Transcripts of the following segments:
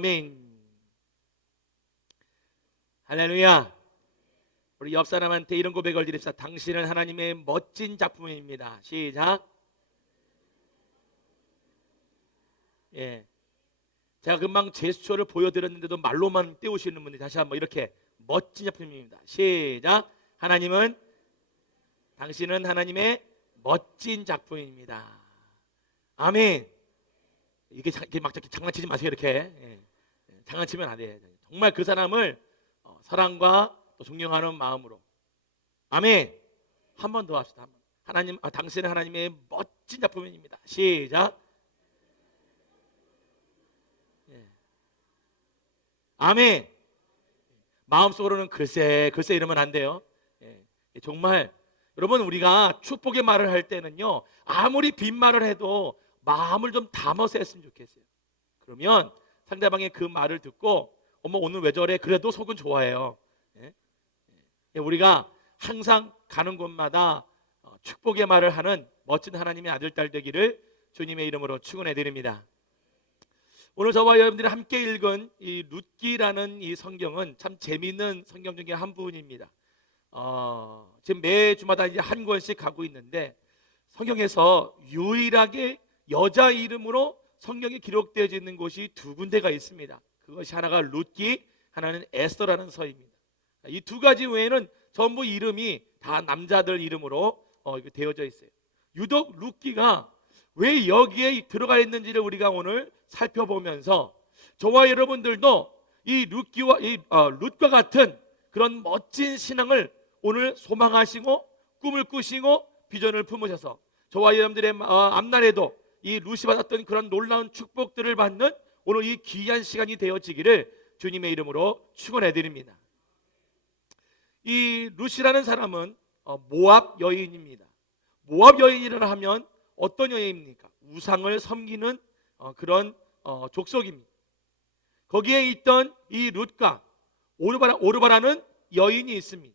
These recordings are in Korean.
아멘. 할렐루야. 우리 옆 사람한테 이런 고백을 드립시다. 당신은 하나님의 멋진 작품입니다. 시작. 예. 제가 금방 제스처를 보여드렸는데도 말로만 떼우시는 분들이 다시 한번 이렇게 멋진 작품입니다. 시작. 당신은 하나님의 멋진 작품입니다. 아멘. 이렇게 막 장난치지 마세요. 이렇게 장난치면 안 돼요. 정말 그 사람을 사랑과 또 존경하는 마음으로. 아멘. 한 번 더 합시다. 당신은 하나님의 멋진 작품입니다. 시작. 아멘. 마음속으로는 글쎄 이러면 안 돼요. 정말 여러분, 우리가 축복의 말을 할 때는요, 아무리 빈말을 해도 마음을 좀 담아서 했으면 좋겠어요. 그러면 상대방의 그 말을 듣고 어머 오늘 왜 저래? 그래도 속은 좋아해요. 우리가 항상 가는 곳마다 축복의 말을 하는 멋진 하나님의 아들, 딸 되기를 주님의 이름으로 축원해 드립니다. 오늘 저와 여러분들이 함께 읽은 이 룻기라는 이 성경은 참 재미있는 성경 중에 한 부분입니다. 지금 매 주마다 이제 한 권씩 가고 있는데, 성경에서 유일하게 여자 이름으로 성경이 기록되어 있는 곳이 두 군데가 있습니다. 그것이 하나가 룻기, 하나는 에스더라는 서입니다. 이 두 가지 외에는 전부 이름이 다 남자들 이름으로 되어져 있어요. 유독 룻기가 왜 여기에 들어가 있는지를 우리가 오늘 살펴보면서 저와 여러분들도 이 룻과 같은 그런 멋진 신앙을 오늘 소망하시고 꿈을 꾸시고 비전을 품으셔서 저와 여러분들의 앞날에도 이 룻이 받았던 그런 놀라운 축복들을 받는 오늘 이 귀한 시간이 되어지기를 주님의 이름으로 축원해 드립니다. 이 룻이라는 사람은 모압 여인입니다. 모압 여인이라 하면 어떤 여인입니까? 우상을 섬기는 그런 족속입니다. 거기에 있던 이 룻과 오르바라는 여인이 있습니다.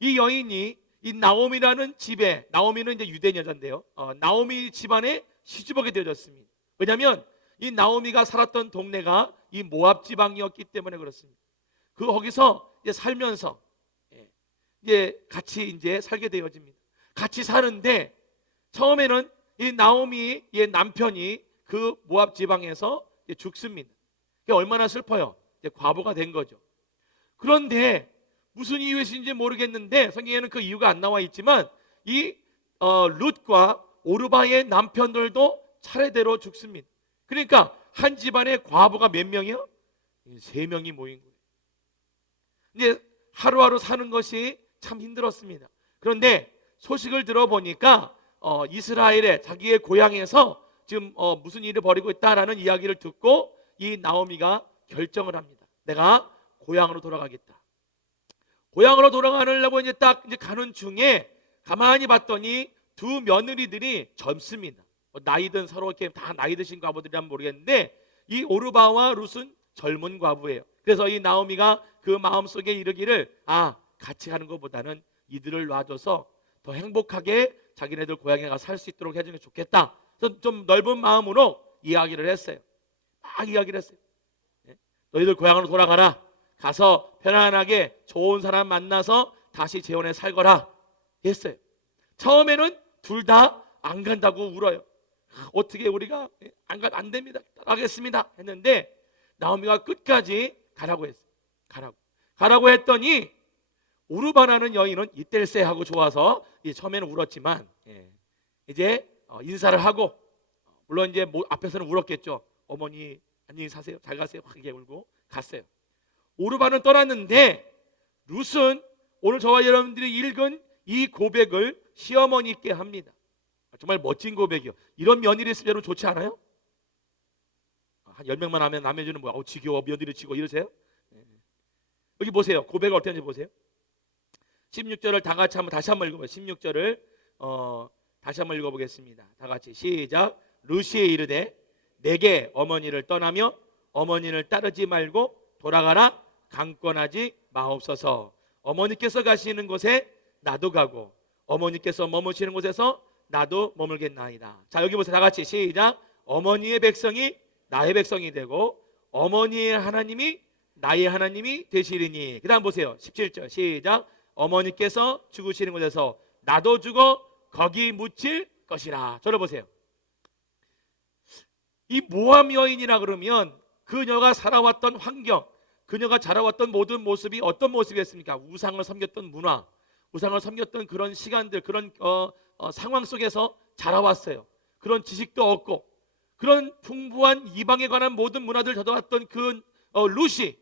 이 여인이 이 나오미라는 집에, 나오미는 이제 유대인 여자인데요, 나오미 집안에 시집오게 되어졌습니다. 왜냐하면 이 나오미가 살았던 동네가 이 모압 지방이었기 때문에 그렇습니다. 거기서 이제 살면서 이제 같이 이제 살게 되어집니다. 같이 사는데 처음에는 이 나오미의 남편이 그 모압 지방에서 죽습니다. 얼마나 슬퍼요. 이제 과부가 된 거죠. 그런데 무슨 이유인지 모르겠는데 성경에는 그 이유가 안 나와 있지만 이 룻과 오르바의 남편들도 차례대로 죽습니다. 그러니까 한 집안에 과부가 몇 명이요? 3명이 모인 거예요. 이제 하루하루 사는 것이 참 힘들었습니다. 그런데 소식을 들어보니까 이스라엘의 자기의 고향에서 지금 무슨 일을 벌이고 있다라는 이야기를 듣고 이 나오미가 결정을 합니다. 내가 고향으로 돌아가겠다. 고향으로 돌아가려고 이제 딱 이제 가는 중에 가만히 봤더니 두 며느리들이 젊습니다. 나이든 서로 이렇게 다 나이 드신 과부들이라면 모르겠는데 이 오르바와 룻은 젊은 과부예요. 그래서 이 나오미가 그 마음속에 이르기를 같이 가는 것보다는 이들을 놔줘서 더 행복하게 자기네들 고향에 가서 살 수 있도록 해주는 게 좋겠다. 그래서 좀 넓은 마음으로 이야기를 했어요. 막 이야기를 했어요. 너희들 고향으로 돌아가라. 가서 편안하게 좋은 사람 만나서 다시 재혼해 살거라 했어요. 처음에는 둘 다 안 간다고 울어요. 어떻게 우리가 안 됩니다. 따라가겠습니다 했는데 나오미가 끝까지 가라고 했어요. 가라고 했더니 오르바라는 여인은 이때일세 하고 좋아서 처음에는 울었지만 이제 인사를 하고, 물론 이제 앞에서는 울었겠죠. 어머니 안녕히 사세요, 잘 가세요 크게 울고 갔어요. 오르바는 떠났는데 룻은 오늘 저와 여러분들이 읽은 이 고백을 시어머니께 합니다. 정말 멋진 고백이요. 이런 며느리 있으면 여러분 좋지 않아요? 한 10명만 하면 남의 주는 뭐야? 지겨워, 며느리 치고 이러세요? 여기 보세요. 고백을 어땠는지 보세요. 16절을 다 같이 다시 한번 읽어보세요. 16절을 다시 한번 읽어보겠습니다. 다 같이 시작. 룻이 이르되 내게 어머니를 떠나며 어머니를 따르지 말고 돌아가라. 강권하지 마옵소서. 어머니께서 가시는 곳에 나도 가고 어머니께서 머무시는 곳에서 나도 머물겠나이다. 자, 여기 보세요. 다 같이 시작. 어머니의 백성이 나의 백성이 되고 어머니의 하나님이 나의 하나님이 되시리니. 그 다음 보세요. 17절 시작. 어머니께서 죽으시는 곳에서 나도 죽어 거기 묻힐 것이라. 저를 보세요. 이 모함 여인이라 그러면 그녀가 살아왔던 환경, 그녀가 자라왔던 모든 모습이 어떤 모습이었습니까? 우상을 섬겼던 문화, 우상을 섬겼던 그런 시간들, 그런 상황 속에서 자라왔어요. 그런 지식도 없고 그런 풍부한 이방에 관한 모든 문화들 접해왔던 그 루시,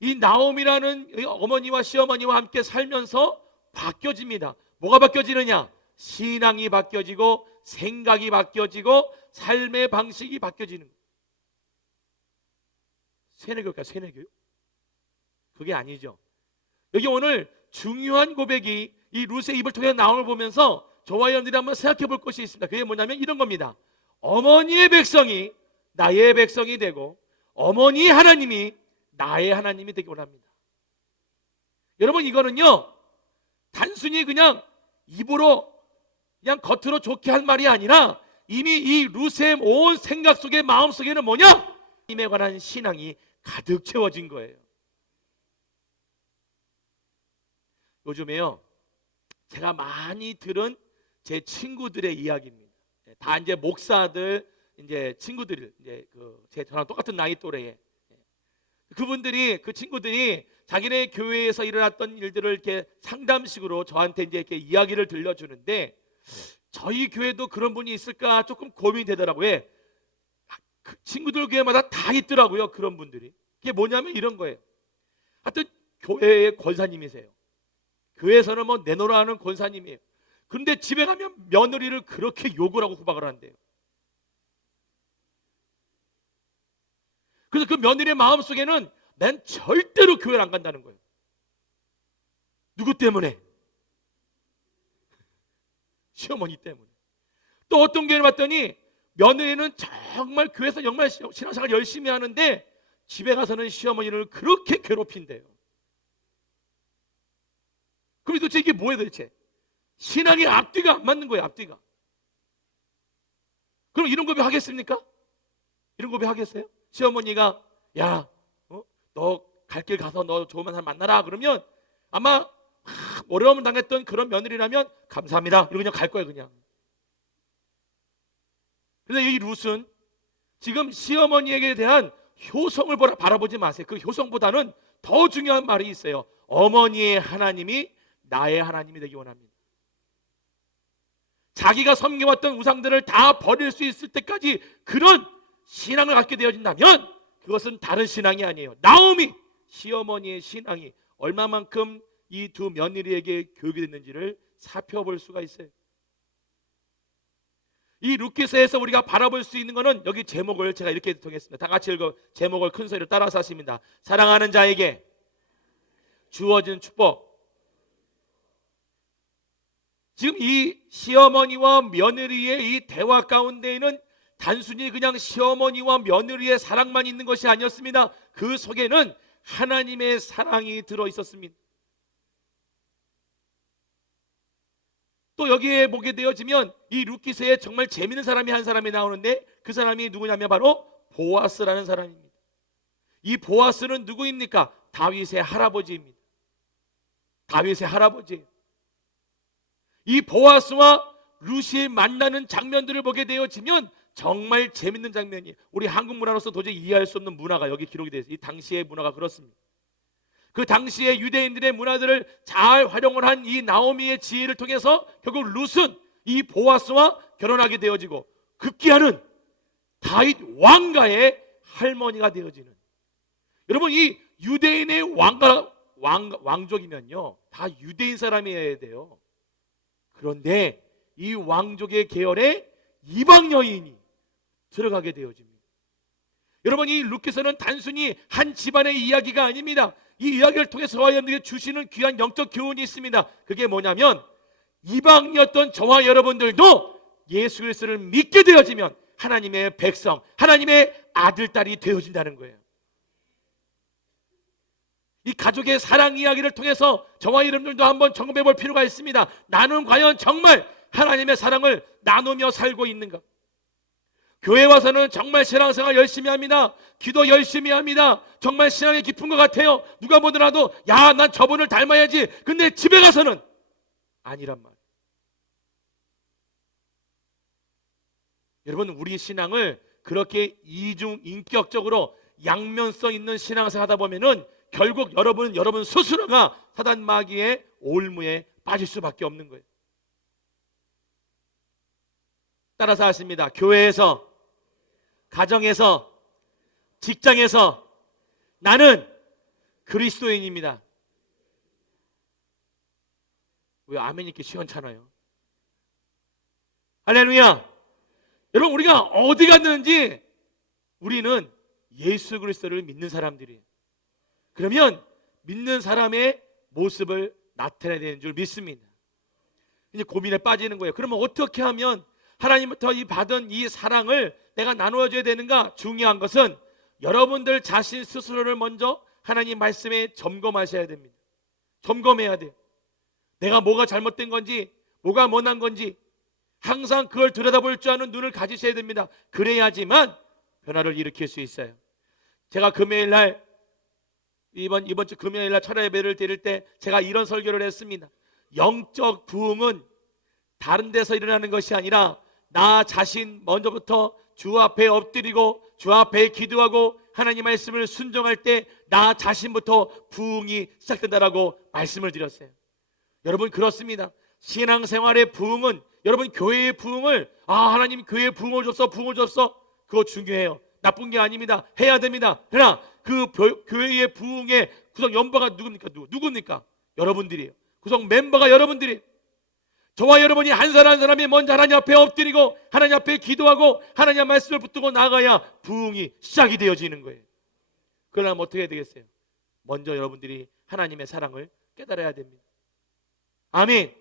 이 나옴이라는 어머니와 시어머니와 함께 살면서 바뀌어집니다. 뭐가 바뀌어지느냐? 신앙이 바뀌어지고 생각이 바뀌어지고 삶의 방식이 바뀌어지는 거예요. 세뇌교일까요? 세뇌교육? 그게 아니죠. 여기 오늘 중요한 고백이 이 루스의 입을 통해 나옴을 보면서 저와 여러분들이 한번 생각해 볼 것이 있습니다. 그게 뭐냐면 이런 겁니다. 어머니의 백성이 나의 백성이 되고 어머니 하나님이 나의 하나님이 되기 원합니다. 여러분, 이거는요 단순히 그냥 입으로 그냥 겉으로 좋게 할 말이 아니라 이미 이 루스의 온 생각 속에 마음 속에는 뭐냐? 하나님에 관한 신앙이 가득 채워진 거예요. 요즘에요 제가 많이 들은 제 친구들의 이야기입니다. 다 이제 목사들, 이제 친구들, 이제 제 저랑 똑같은 나이 또래에 그분들이, 그 친구들이 자기네 교회에서 일어났던 일들을 이렇게 상담식으로 저한테 이제 이렇게 이야기를 들려주는데, 저희 교회도 그런 분이 있을까 조금 고민이 되더라고요. 그 친구들 교회마다 다 있더라고요, 그런 분들이. 그게 뭐냐면 이런 거예요. 하여튼 교회의 권사님이세요. 교회에서는 뭐 내놓으라 하는 권사님이에요. 그런데 집에 가면 며느리를 그렇게 욕을 하고 구박을 한대요. 그래서 그 며느리의 마음속에는 난 절대로 교회를 안 간다는 거예요. 누구 때문에? 시어머니 때문에. 또 어떤 교회를 봤더니 며느리는 정말 교회에서 정말 신앙생활 열심히 하는데 집에 가서는 시어머니를 그렇게 괴롭힌대요. 그럼 도대체 이게 뭐예요 도대체? 신앙의 앞뒤가 안 맞는 거예요, 앞뒤가. 그럼 이런 고백 하겠습니까? 이런 고백 하겠어요? 시어머니가 야, 너 갈 길 가서 너 좋은 사람 만나라 그러면 아마 어려움을 당했던 그런 며느리라면 감사합니다 이러고 그냥 갈 거예요, 그냥. 그래서 이 룻은 지금 시어머니에게 대한 효성을 바라보지 마세요. 그 효성보다는 더 중요한 말이 있어요. 어머니의 하나님이 나의 하나님이 되기 원합니다. 자기가 섬겨왔던 우상들을 다 버릴 수 있을 때까지 그런 신앙을 갖게 되어진다면 그것은 다른 신앙이 아니에요. 나오미 시어머니의 신앙이 얼마만큼 이 두 며느리에게 교육이 됐는지를 살펴볼 수가 있어요. 이 룻기서에서 우리가 바라볼 수 있는 것은 여기 제목을 제가 이렇게 통했습니다. 다 같이 읽어 제목을 큰 소리로 따라서 하십니다. 사랑하는 자에게 주어진 축복. 지금 이 시어머니와 며느리의 이 대화 가운데에는 단순히 그냥 시어머니와 며느리의 사랑만 있는 것이 아니었습니다. 그 속에는 하나님의 사랑이 들어 있었습니다. 또 여기에 보게 되어지면 이 룻기서에 정말 재미있는 사람이 한 사람이 나오는데 그 사람이 누구냐면 바로 보아스라는 사람입니다. 이 보아스는 누구입니까? 다윗의 할아버지입니다. 다윗의 할아버지예요. 이 보아스와 룻이 만나는 장면들을 보게 되어지면 정말 재밌는 장면이에요. 우리 한국 문화로서 도저히 이해할 수 없는 문화가 여기 기록이 되어 있어요. 이 당시의 문화가 그렇습니다. 그 당시의 유대인들의 문화들을 잘 활용을 한 이 나오미의 지혜를 통해서 결국 룻은 이 보아스와 결혼하게 되어지고 급기야는 다윗 왕가의 할머니가 되어지는. 여러분, 이 유대인의 왕족이면요 다 유대인 사람이어야 돼요. 그런데 이 왕족의 계열에 이방 여인이 들어가게 되어집니다. 여러분, 이 룻기서는 단순히 한 집안의 이야기가 아닙니다. 이 이야기를 통해서 저와 여러분들에게 주시는 귀한 영적 교훈이 있습니다. 그게 뭐냐면 이방이었던 저와 여러분들도 예수 그리스도를 믿게 되어지면 하나님의 백성, 하나님의 아들, 딸이 되어진다는 거예요. 이 가족의 사랑 이야기를 통해서 저와 여러분들도 한번 점검해 볼 필요가 있습니다. 나는 과연 정말 하나님의 사랑을 나누며 살고 있는가? 교회 와서는 정말 신앙생활 열심히 합니다. 기도 열심히 합니다. 정말 신앙이 깊은 것 같아요. 누가 보더라도 야, 난 저분을 닮아야지. 근데 집에 가서는 아니란 말이에요. 여러분, 우리 신앙을 그렇게 이중 인격적으로 양면성 있는 신앙생활 하다 보면은 결국 여러분 스스로가 사단 마귀의 올무에 빠질 수밖에 없는 거예요. 따라서 하십니다. 교회에서, 가정에서, 직장에서 나는 그리스도인입니다. 왜 아멘 이렇게 시원찮아요? 할렐루야. 여러분, 우리가 어디 갔는지 우리는 예수 그리스도를 믿는 사람들이에요. 그러면 믿는 사람의 모습을 나타내야 되는 줄 믿습니다. 이제 고민에 빠지는 거예요. 그러면 어떻게 하면 하나님부터 이 받은 이 사랑을 내가 나누어줘야 되는가? 중요한 것은 여러분들 자신 스스로를 먼저 하나님 말씀에 점검하셔야 됩니다. 점검해야 돼요. 내가 뭐가 잘못된 건지, 뭐가 못한 건지 항상 그걸 들여다볼 줄 아는 눈을 가지셔야 됩니다. 그래야지만 변화를 일으킬 수 있어요. 제가 금요일 날 이번 주 금요일 날 철야 예배를 드릴 때 제가 이런 설교를 했습니다. 영적 부흥은 다른 데서 일어나는 것이 아니라 나 자신 먼저부터 주 앞에 엎드리고 주 앞에 기도하고 하나님 말씀을 순종할 때 나 자신부터 부흥이 시작된다라고 말씀을 드렸어요. 여러분, 그렇습니다. 신앙생활의 부흥은, 여러분 교회의 부흥을 하나님 교회의 부흥을 줬어 그거 중요해요. 나쁜 게 아닙니다. 해야 됩니다. 그러나 그 교회의 부흥의 구성 멤버가 누굽니까? 여러분들이에요. 구성 멤버가 여러분들이에요. 저와 여러분이 한 사람 한 사람이 먼저 하나님 앞에 엎드리고 하나님 앞에 기도하고 하나님 말씀을 붙들고 나가야 부흥이 시작이 되어지는 거예요. 그러려면 어떻게 해야 되겠어요? 먼저 여러분들이 하나님의 사랑을 깨달아야 됩니다. 아멘.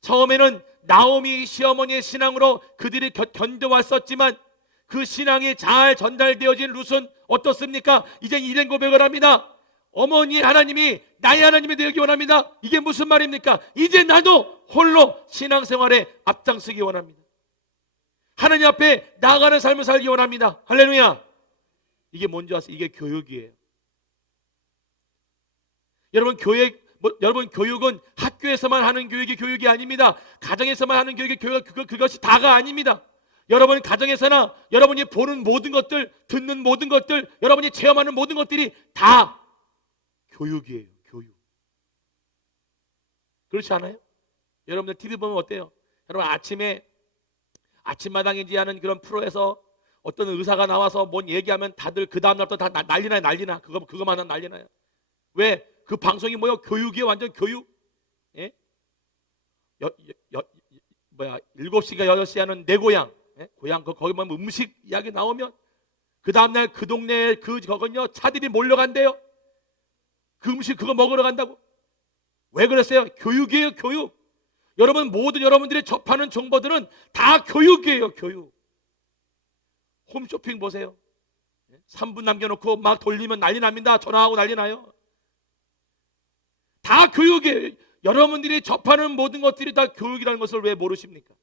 처음에는 나오미 시어머니의 신앙으로 그들이 견뎌왔었지만 그 신앙이 잘 전달되어진 룻은 어떻습니까? 이제 이런 고백을 합니다. 어머니 하나님이 나의 하나님이 되기 원합니다. 이게 무슨 말입니까? 이제 나도 홀로 신앙생활에 앞장서기 원합니다. 하나님 앞에 나아가는 삶을 살기 원합니다. 할렐루야. 이게 뭔지 아세요? 이게 교육이에요. 여러분, 여러분 교육은 학교에서만 하는 교육이 아닙니다. 가정에서만 하는 그것이 다가 아닙니다. 여러분 가정에서나 여러분이 보는 모든 것들, 듣는 모든 것들, 여러분이 체험하는 모든 것들이 다 교육이에요. 교육. 그렇지 않아요? 여러분들 TV 보면 어때요? 여러분 아침마당인지 하는 그런 프로에서 어떤 의사가 나와서 뭔 얘기하면 다들 그 다음날부터 다 난리나. 그거만 하면 난리나요. 왜? 그 방송이 뭐예요? 교육이에요. 완전 교육. 예? 7시가 8시 하는 내 고향. 예? 고향 거기 보면 음식 이야기 나오면 그 다음날 그 동네에 거건요 차들이 몰려간대요. 그 음식 그거 먹으러 간다고. 왜 그랬어요? 교육이에요. 교육. 여러분 모든 여러분들이 접하는 정보들은 다 교육이에요. 교육. 홈쇼핑 보세요. 3분 남겨놓고 막 돌리면 난리 납니다. 전화하고 난리 나요. 다 교육이에요. 여러분들이 접하는 모든 것들이 다 교육이라는 것을 왜 모르십니까?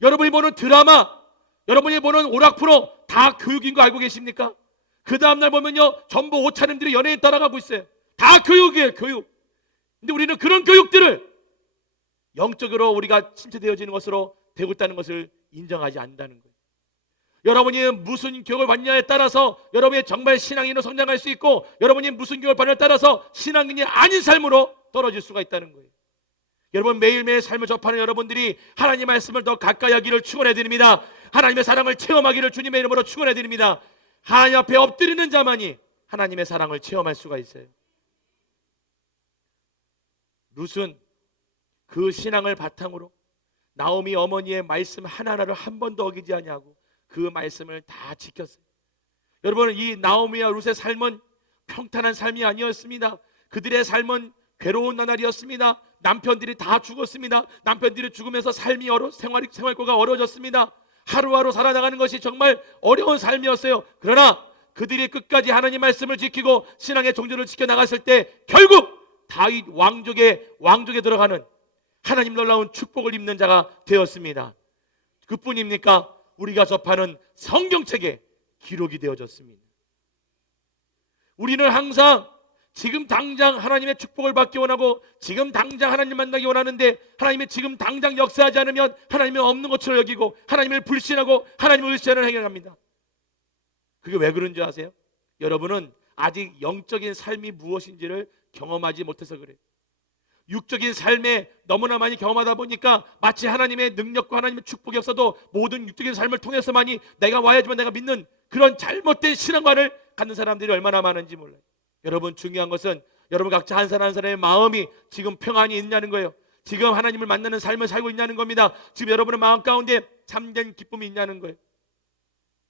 여러분이 보는 드라마, 여러분이 보는 오락 프로 다 교육인 거 알고 계십니까? 그 다음날 보면요 전부 옷차림들이 연예인 따라가고 있어요. 다 교육이에요. 교육. 근데 우리는 그런 교육들을 영적으로 우리가 침체되어지는 것으로 되고 있다는 것을 인정하지 않는다는 거예요. 여러분이 무슨 교육을 받느냐에 따라서 여러분이 정말 신앙인으로 성장할 수 있고, 여러분이 무슨 교육을 받느냐에 따라서 신앙인이 아닌 삶으로 떨어질 수가 있다는 거예요. 여러분 매일매일 삶을 접하는 여러분들이 하나님의 말씀을 더 가까이 하기를 축원해 드립니다. 하나님의 사랑을 체험하기를 주님의 이름으로 축원해 드립니다. 하나님 앞에 엎드리는 자만이 하나님의 사랑을 체험할 수가 있어요. 룻은 그 신앙을 바탕으로 나오미 어머니의 말씀 하나하나를 한 번도 어기지 아니하고 그 말씀을 다 지켰어요. 여러분 이 나오미와 룻의 삶은 평탄한 삶이 아니었습니다. 그들의 삶은 괴로운 나날이었습니다. 남편들이 다 죽었습니다. 남편들이 죽으면서 생활고가 어려워졌습니다. 하루하루 살아나가는 것이 정말 어려운 삶이었어요. 그러나 그들이 끝까지 하나님 말씀을 지키고 신앙의 종전을 지켜나갔을 때 결국 다윗 왕족에 들어가는 하나님 놀라운 축복을 입는 자가 되었습니다. 그뿐입니까? 우리가 접하는 성경책에 기록이 되어졌습니다. 우리는 항상 지금 당장 하나님의 축복을 받기 원하고 지금 당장 하나님 만나기 원하는데 하나님이 지금 당장 역사하지 않으면 하나님이 없는 것처럼 여기고 하나님을 불신하고 하나님을 의시하는 행위를 합니다. 그게 왜 그런지 아세요? 여러분은 아직 영적인 삶이 무엇인지를 경험하지 못해서 그래요. 육적인 삶에 너무나 많이 경험하다 보니까 마치 하나님의 능력과 하나님의 축복이 없어도 모든 육적인 삶을 통해서만이 내가 와야지만 내가 믿는 그런 잘못된 신앙관을 갖는 사람들이 얼마나 많은지 몰라요. 여러분, 중요한 것은 여러분 각자 한 사람 한 사람의 마음이 지금 평안이 있냐는 거예요. 지금 하나님을 만나는 삶을 살고 있냐는 겁니다. 지금 여러분의 마음 가운데 참된 기쁨이 있냐는 거예요.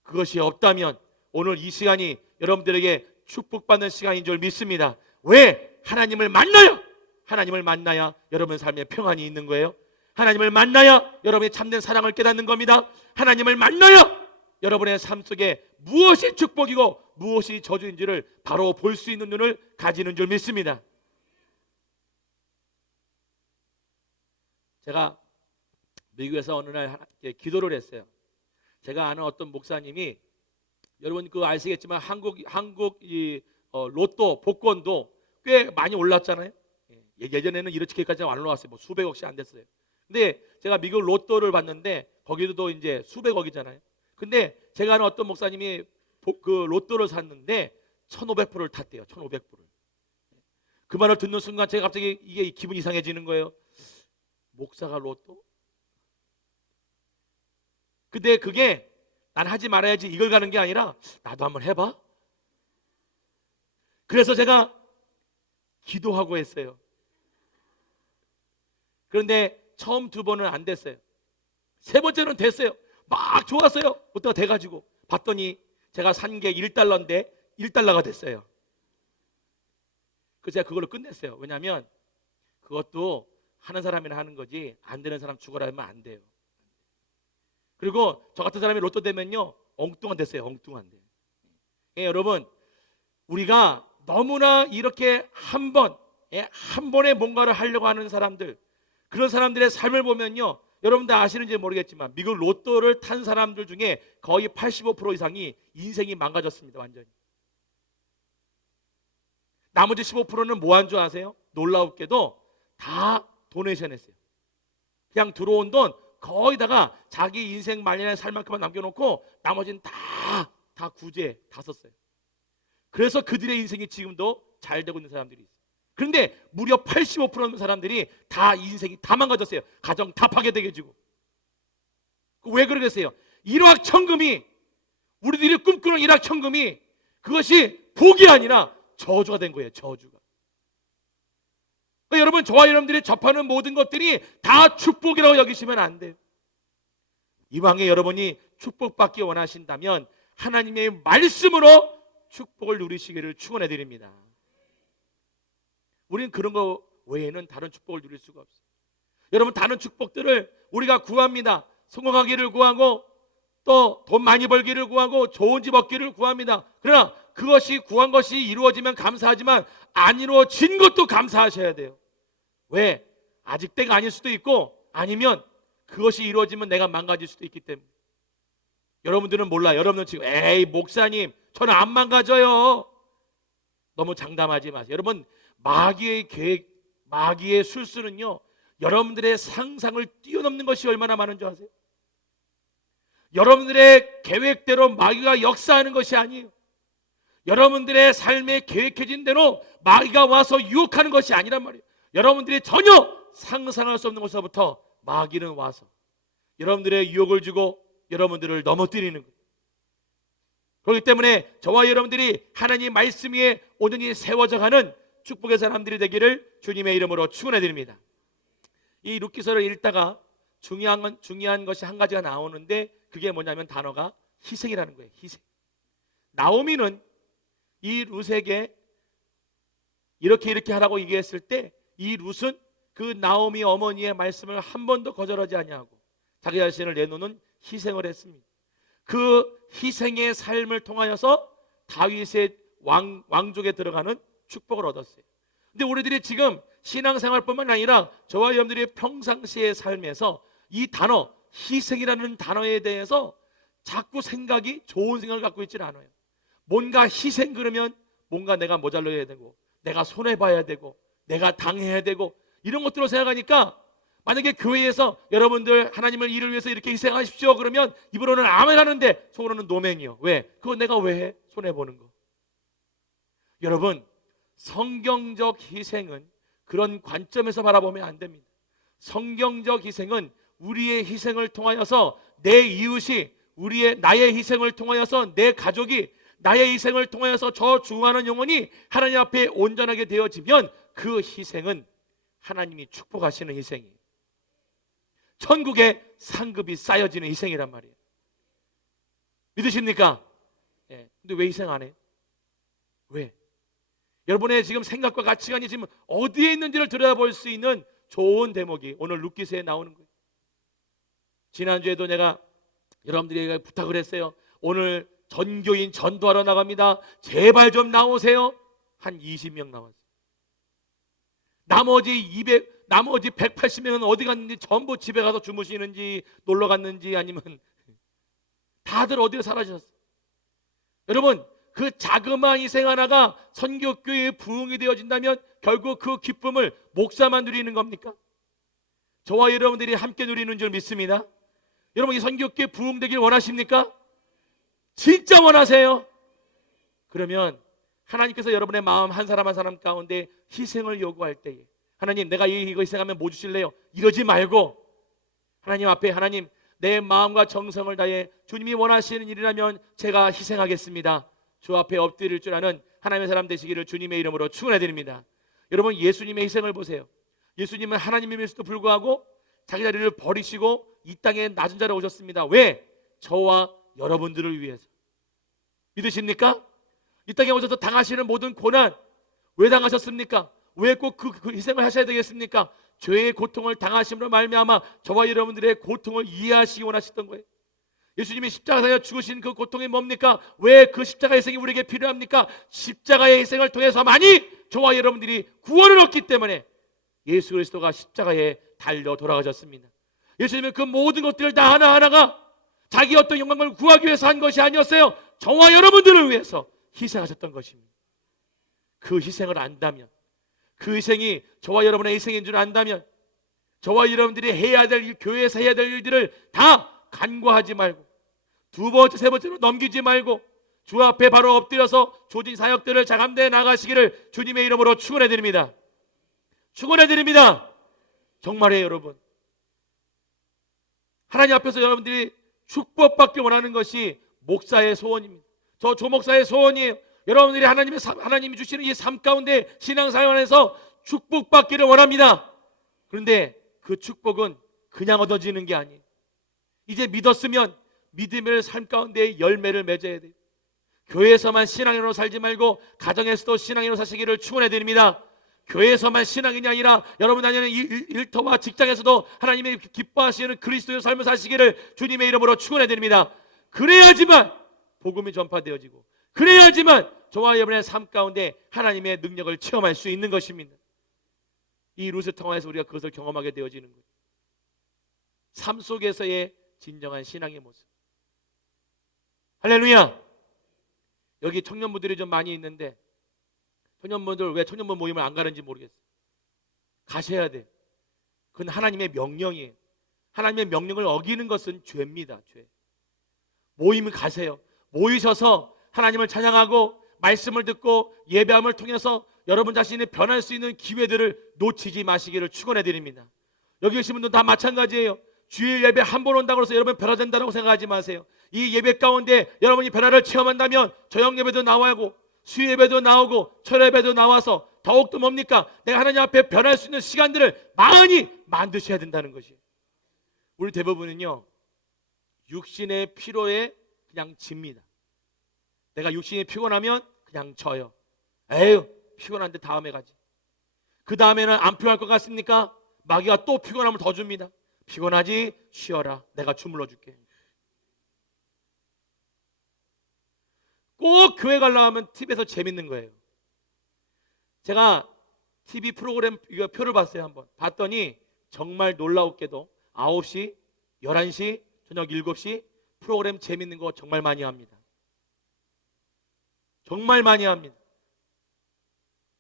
그것이 없다면 오늘 이 시간이 여러분들에게 축복받는 시간인 줄 믿습니다. 왜? 하나님을 만나요. 하나님을 만나야 여러분 삶에 평안이 있는 거예요. 하나님을 만나야 여러분의 참된 사랑을 깨닫는 겁니다. 하나님을 만나야 여러분의 삶 속에 무엇이 축복이고 무엇이 저주인지를 바로 볼 수 있는 눈을 가지는 줄 믿습니다. 제가 미국에서 어느 날 기도를 했어요. 제가 아는 어떤 목사님이, 여러분 그거 아시겠지만 한국 로또 복권도 꽤 많이 올랐잖아요. 예전에는 이렇게까지 안 올라왔어요. 뭐 수백억씩 안 됐어요. 근데 제가 미국 로또를 봤는데 거기도 이제 수백억이잖아요. 근데 제가 아는 어떤 목사님이 그 로또를 샀는데 1,500%를 탔대요. 1,500%를. 그 말을 듣는 순간 제가 갑자기 이게 기분이 이상해지는 거예요. 목사가 로또? 근데 그게 난 하지 말아야지 이걸 가는 게 아니라 나도 한번 해봐. 그래서 제가 기도하고 했어요. 그런데 처음 2번은 안 됐어요. 3번째는 됐어요. 막 좋았어요. 로또가 돼가지고 봤더니 제가 산 게 1달러인데 1달러가 됐어요. 그래서 제가 그걸로 끝냈어요. 왜냐하면 그것도 하는 사람이나 하는 거지 안 되는 사람 죽어라 하면 안 돼요. 그리고 저 같은 사람이 로또 되면요 엉뚱한 됐어요. 엉뚱한 데. 여러분, 우리가 너무나 이렇게 한 번에 뭔가를 하려고 하는 사람들, 그런 사람들의 삶을 보면요, 여러분들 아시는지 모르겠지만 미국 로또를 탄 사람들 중에 거의 85% 이상이 인생이 망가졌습니다. 완전히. 나머지 15%는 뭐 한 줄 아세요? 놀라웠게도 다 도네이션 했어요. 그냥 들어온 돈 거의다가 자기 인생 말년에 살 만큼만 남겨놓고 나머지는 다 구제 다 썼어요. 그래서 그들의 인생이 지금도 잘 되고 있는 사람들이 있어요. 그런데 무려 85%는 사람들이 다 인생이 다 망가졌어요. 가정 다 파괴되게 지고. 왜 그러겠어요? 일확천금이, 우리들이 꿈꾸는 일확천금이 그것이 복이 아니라 저주가 된 거예요. 저주가. 그러니까 여러분, 저와 여러분들이 접하는 모든 것들이 다 축복이라고 여기시면 안 돼요. 이왕에 여러분이 축복받기 원하신다면 하나님의 말씀으로 축복을 누리시기를 축원해 드립니다. 우리는 그런 거 외에는 다른 축복을 누릴 수가 없어요. 여러분, 다른 축복들을 우리가 구합니다. 성공하기를 구하고 또 돈 많이 벌기를 구하고 좋은 집 얻기를 구합니다. 그러나 그것이 구한 것이 이루어지면 감사하지만 안 이루어진 것도 감사하셔야 돼요. 왜? 아직 때가 아닐 수도 있고 아니면 그것이 이루어지면 내가 망가질 수도 있기 때문에. 여러분들은 몰라요. 여러분은 지금 에이 목사님 저는 안 망가져요. 너무 장담하지 마세요. 여러분, 마귀의 계획, 마귀의 술수는요 여러분들의 상상을 뛰어넘는 것이 얼마나 많은 줄 아세요? 여러분들의 계획대로 마귀가 역사하는 것이 아니에요. 여러분들의 삶에 계획해진 대로 마귀가 와서 유혹하는 것이 아니란 말이에요. 여러분들이 전혀 상상할 수 없는 곳서부터 마귀는 와서 여러분들의 유혹을 주고 여러분들을 넘어뜨리는 거예요. 그렇기 때문에 저와 여러분들이 하나님 말씀 위에 온전히 세워져 가는 축복의 사람들이 되기를 주님의 이름으로 축원해 드립니다. 이 룻기서를 읽다가 중요한 것이 한 가지가 나오는데 그게 뭐냐면 단어가 희생이라는 거예요. 희생. 나오미는 이 룻에게 이렇게 하라고 얘기했을 때 이 룻은 그 나오미 어머니의 말씀을 한 번도 거절하지 아니하고 자기 자신을 내놓는 희생을 했습니다. 그 희생의 삶을 통하여서 다윗의 왕족에 들어가는 축복을 얻었어요. 근데 우리들이 지금 신앙생활뿐만 아니라 저와 여러분들이 평상시의 삶에서 이 단어 희생이라는 단어에 대해서 자꾸 생각이 좋은 생각을 갖고 있질 않아요. 뭔가 희생 그러면 뭔가 내가 모자라야 되고, 내가 손해봐야 되고, 내가 당해야 되고, 이런 것들로 생각하니까 만약에 교회에서 여러분들 하나님을 일을 위해서 이렇게 희생하십시오 그러면 입으로는 아멘 하는데 속으로는 노맹이요. 왜? 그거 내가 왜 해? 손해보는 거. 여러분, 성경적 희생은 그런 관점에서 바라보면 안 됩니다. 성경적 희생은 우리의 희생을 통하여서 내 이웃이, 나의 희생을 통하여서 내 가족이, 나의 희생을 통하여서 저 죽어가는 영혼이 하나님 앞에 온전하게 되어지면 그 희생은 하나님이 축복하시는 희생이에요. 천국의 상급이 쌓여지는 희생이란 말이에요. 믿으십니까? 예. 근데 왜 희생 안 해? 왜? 여러분의 지금 생각과 가치관이 지금 어디에 있는지를 들여다볼 수 있는 좋은 대목이 오늘 룻기서에 나오는 거예요. 지난주에도 내가 여러분들에게 부탁을 했어요. 오늘 전교인 전도하러 나갑니다. 제발 좀 나오세요. 한 20명 나왔어요. 나머지 180명은 어디 갔는지, 전부 집에 가서 주무시는지 놀러 갔는지 아니면 다들 어디로 사라졌어요. 여러분, 그 자그마한 희생 하나가 선교교회의 부흥이 되어진다면 결국 그 기쁨을 목사만 누리는 겁니까? 저와 여러분들이 함께 누리는 줄 믿습니다. 여러분, 이 선교교회 부흥되길 원하십니까? 진짜 원하세요? 그러면 하나님께서 여러분의 마음 한 사람 한 사람 가운데 희생을 요구할 때에 하나님, 내가 이거 희생하면 뭐 주실래요? 이러지 말고 하나님 앞에, 하나님, 내 마음과 정성을 다해 주님이 원하시는 일이라면 제가 희생하겠습니다. 주 앞에 엎드릴 줄 아는 하나님의 사람 되시기를 주님의 이름으로 축원해 드립니다. 여러분, 예수님의 희생을 보세요. 예수님은 하나님임에도 불구하고 자기 자리를 버리시고 이 땅에 낮은 자로 오셨습니다. 왜? 저와 여러분들을 위해서. 믿으십니까? 이 땅에 오셔서 당하시는 모든 고난 왜 당하셨습니까? 왜 꼭 그 희생을 하셔야 되겠습니까? 죄의 고통을 당하심으로 말미암아 저와 여러분들의 고통을 이해하시기 원하셨던 거예요. 예수님이 십자가에서 죽으신 그 고통이 뭡니까? 왜 그 십자가 희생이 우리에게 필요합니까? 십자가의 희생을 통해서만이 저와 여러분들이 구원을 얻기 때문에 예수 그리스도가 십자가에 달려 돌아가셨습니다. 예수님은 그 모든 것들을 다 하나하나가 자기 어떤 영광을 구하기 위해서 한 것이 아니었어요. 저와 여러분들을 위해서 희생하셨던 것입니다. 그 희생을 안다면, 그 희생이 저와 여러분의 희생인 줄 안다면, 저와 여러분들이 해야 될, 교회에서 해야 될 일들을 다 간과하지 말고 두 번째, 세 번째로 넘기지 말고 주 앞에 바로 엎드려서 조직 사역들을 자감대에 나가시기를 주님의 이름으로 축원해 드립니다. 축원해 드립니다. 정말이에요, 여러분. 하나님 앞에서 여러분들이 축복받기 원하는 것이 목사의 소원입니다. 저 조목사의 소원이에요. 여러분들이 하나님이 주시는 이 삶 가운데 신앙생활 안에서 축복받기를 원합니다. 그런데 그 축복은 그냥 얻어지는 게 아니에요. 이제 믿었으면 믿음의 삶 가운데 열매를 맺어야 돼요. 교회에서만 신앙인으로 살지 말고 가정에서도 신앙인으로 사시기를 축원해 드립니다. 교회에서만 신앙인이 아니라 여러분 다니는 일터와 직장에서도 하나님이 기뻐하시는 그리스도의 삶을 사시기를 주님의 이름으로 축원해 드립니다. 그래야지만 복음이 전파되어지고, 그래야지만 저와 여러분의 삶 가운데 하나님의 능력을 체험할 수 있는 것입니다. 이 룻을 통해서 우리가 그것을 경험하게 되어지는 거예요. 삶 속에서의 진정한 신앙의 모습. 할렐루야. 여기 청년부들이 좀 많이 있는데 청년분들 왜 청년부 모임을 안 가는지 모르겠어요. 가셔야 돼. 그건 하나님의 명령이에요. 하나님의 명령을 어기는 것은 죄입니다. 죄. 모임을 가세요. 모이셔서 하나님을 찬양하고 말씀을 듣고 예배함을 통해서 여러분 자신이 변할 수 있는 기회들을 놓치지 마시기를 축원해 드립니다. 여기 계신 분들 다 마찬가지예요. 주일 예배 한 번 온다고 해서 여러분 변화된다고 생각하지 마세요. 이 예배 가운데 여러분이 변화를 체험한다면 저녁 예배도 나와고 수요 예배도 나오고 철 예배도 나와서 더욱더 뭡니까? 내가 하나님 앞에 변할 수 있는 시간들을 많이 만드셔야 된다는 것이에요. 우리 대부분은요, 육신의 피로에 그냥 집니다. 내가 육신이 피곤하면 그냥 져요. 에휴, 피곤한데 다음에 가지. 그 다음에는 안 피곤할 것 같습니까? 마귀가 또 피곤함을 더 줍니다. 피곤하지? 쉬어라. 내가 주물러 줄게. 꼭 교회 가려고 하면 TV에서 재밌는 거예요. 제가 TV 프로그램 표를 봤어요. 한번 봤더니 정말 놀라웠게도 9시 11시, 저녁 7시 프로그램 재밌는 거 정말 많이 합니다. 정말 많이 합니다.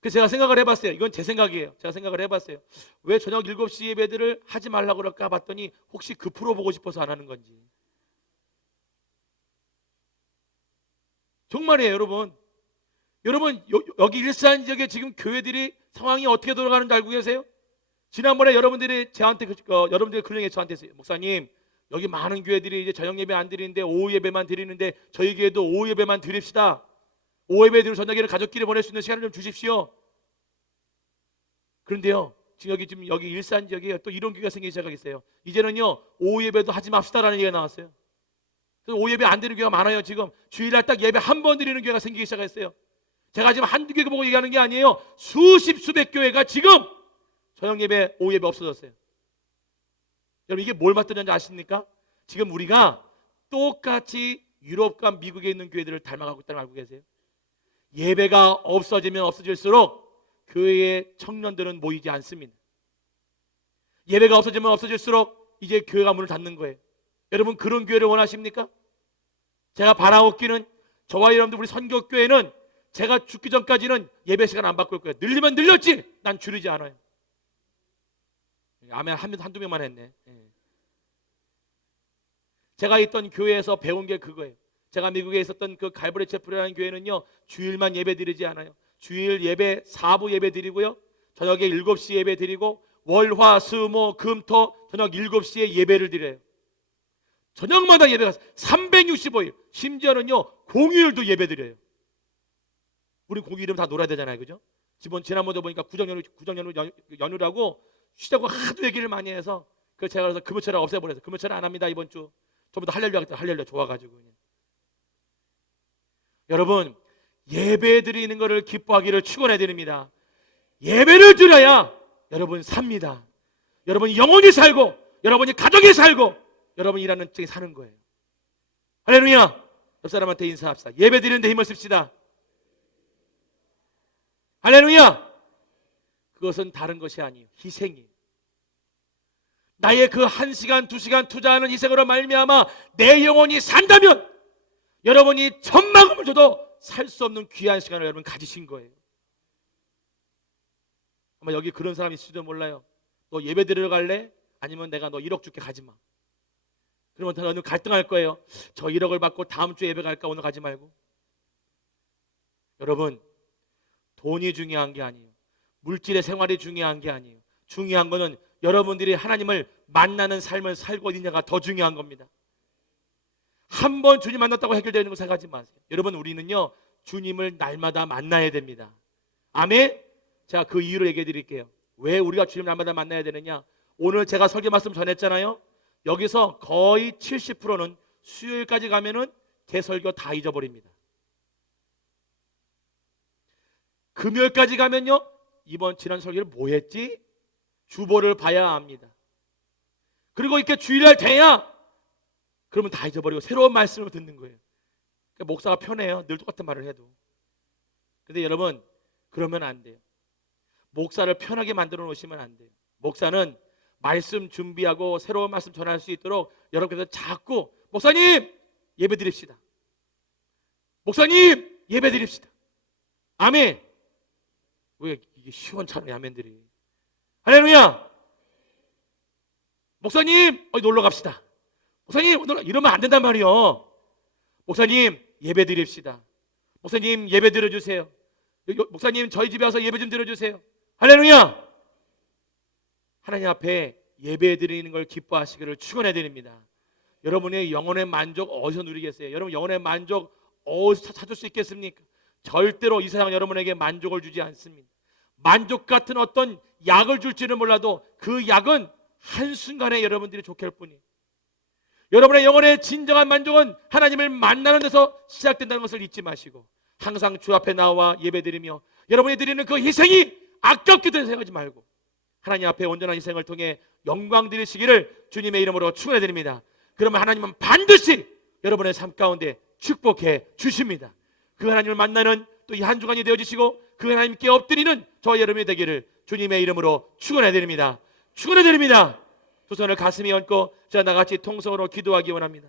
그래서 제가 생각을 해봤어요. 이건 제 생각이에요. 제가 생각을 해봤어요. 왜 저녁 7시 예배들을 하지 말라고 그럴까 봤더니 혹시 그 프로 보고 싶어서 안 하는 건지. 정말이에요, 여러분. 여러분, 여기 일산 지역에 지금 교회들이 상황이 어떻게 돌아가는지 알고 계세요? 지난번에 여러분들이 저한테 여러분들이 그런 얘기 저한테 했어요. 목사님, 여기 많은 교회들이 이제 저녁 예배 안 드리는데 오후 예배만 드리는데 저희 교회도 오후 예배만 드립시다. 오후 예배 드리고 저녁에는 가족끼리 보낼 수 있는 시간을 좀 주십시오. 그런데요, 지금 여기 일산 지역에 또 이런 교회가 생기기 시작하겠어요. 이제는요, 오후 예배도 하지 맙시다라는 얘기가 나왔어요. 그래서 오후 예배 안 드리는 교회가 많아요. 지금 주일날 딱 예배 한 번 드리는 교회가 생기기 시작했어요. 제가 지금 한두 교회 보고 얘기하는 게 아니에요. 수백 교회가 지금 저녁 예배, 오후 예배 없어졌어요. 여러분, 이게 뭘 맞드는지 아십니까? 지금 우리가 똑같이 유럽과 미국에 있는 교회들을 닮아가고 있다는 걸 알고 계세요? 예배가 없어지면 없어질수록 교회의 청년들은 모이지 않습니다. 예배가 없어지면 없어질수록 이제 교회가 문을 닫는 거예요. 여러분, 그런 교회를 원하십니까? 제가 바라옵기는 저와 여러분들 우리 선교교회는 제가 죽기 전까지는 예배 시간 안 바꿀 거예요. 늘리면 늘렸지 난 줄이지 않아요. 아멘. 한두 명만 했네. 제가 있던 교회에서 배운 게 그거예요. 제가 미국에 있었던 그 갈보리 채플이라는 교회는요, 주일만 예배 드리지 않아요. 주일 예배 4부 예배 드리고요, 저녁에 7시 예배 드리고 월, 화, 수, 목, 금, 토 저녁 7시에 예배를 드려요. 저녁마다 예배가 365일, 심지어는요 공휴일도 예배 드려요. 우리 공휴일은 다 놀아야 되잖아요, 그죠? 지난번에 보니까 구정연휴라고 쉬자고 하도 얘기를 많이 해서 제가 그래서 금요철에 없애버려서 금요철에 안 합니다. 이번 주 전부 다 할렐루야 하겠다. 할렐루야 좋아가지고. 그냥. 여러분, 예배 드리는 것을 기뻐하기를 축원해 드립니다. 예배를 드려야 여러분 삽니다. 여러분이 영혼이 살고 여러분이 가정이 살고 여러분이 일하는 쪽에 사는 거예요. 할렐루야. 옆 사람한테 인사합시다. 예배 드리는데 힘을 씁시다. 할렐루야. 그것은 다른 것이 아니에요. 희생이에요. 나의 그 1시간, 2시간 투자하는 희생으로 말미암아 내 영혼이 산다면 여러분이 천만금을 줘도 살 수 없는 귀한 시간을 여러분 가지신 거예요. 아마 여기 그런 사람이 있을지도 몰라요. 너 예배 드리러 갈래? 아니면 내가 너 1억 줄게 가지 마. 그러면 너는 갈등할 거예요. 저 1억을 받고 다음 주에 예배 갈까? 오늘 가지 말고. 여러분, 돈이 중요한 게 아니에요. 물질의 생활이 중요한 게 아니에요. 중요한 거는 여러분들이 하나님을 만나는 삶을 살고 있느냐가 더 중요한 겁니다. 한 번 주님 만났다고 해결되는 거 생각하지 마세요. 여러분, 우리는요 주님을 날마다 만나야 됩니다. 아멘. 제가 그 이유를 얘기해 드릴게요. 왜 우리가 주님 날마다 만나야 되느냐. 오늘 제가 설교 말씀 전했잖아요. 여기서 거의 70%는 수요일까지 가면은 제 설교 다 잊어버립니다. 금요일까지 가면요 이번 지난 설교를 뭐 했지? 주보를 봐야 합니다. 그리고 이렇게 주일날 돼야 그러면 다 잊어버리고 새로운 말씀을 듣는 거예요. 그러니까 목사가 편해요. 늘 똑같은 말을 해도. 근데 여러분, 그러면 안 돼요. 목사를 편하게 만들어 놓으시면 안 돼요. 목사는 말씀 준비하고 새로운 말씀 전할 수 있도록 여러분께서 자꾸 목사님 예배 드립시다. 목사님 예배 드립시다. 아멘. 왜 이게 시원찮아요, 아멘들이. 할렐루야. 목사님 어디 놀러 갑시다. 목사님 이러면 안 된단 말이요. 목사님 예배 드립시다. 목사님 예배 드려주세요. 목사님 저희 집에 와서 예배 좀 드려주세요. 할렐루야. 하나님 앞에 예배 드리는 걸 기뻐하시기를 축원해 드립니다. 여러분의 영혼의 만족 어디서 누리겠어요? 여러분 영혼의 만족 어디서 찾을 수 있겠습니까? 절대로 이 세상 여러분에게 만족을 주지 않습니다. 만족 같은 어떤 약을 줄지는 몰라도 그 약은 한순간에 여러분들이 좋게 할 뿐이에요. 여러분의 영혼의 진정한 만족은 하나님을 만나는 데서 시작된다는 것을 잊지 마시고 항상 주 앞에 나와 예배드리며 여러분이 드리는 그 희생이 아깝게 생각하지 말고 하나님 앞에 온전한 희생을 통해 영광 드리시기를 주님의 이름으로 축원해 드립니다. 그러면 하나님은 반드시 여러분의 삶 가운데 축복해 주십니다. 그 하나님을 만나는 또 이 한 주간이 되어지시고 그 하나님께 엎드리는 저와 여러분이 되기를 주님의 이름으로 축원해 드립니다. 축원해 드립니다. 두 손을 가슴에 얹고 자 나같이 통성으로 기도하기 원합니다.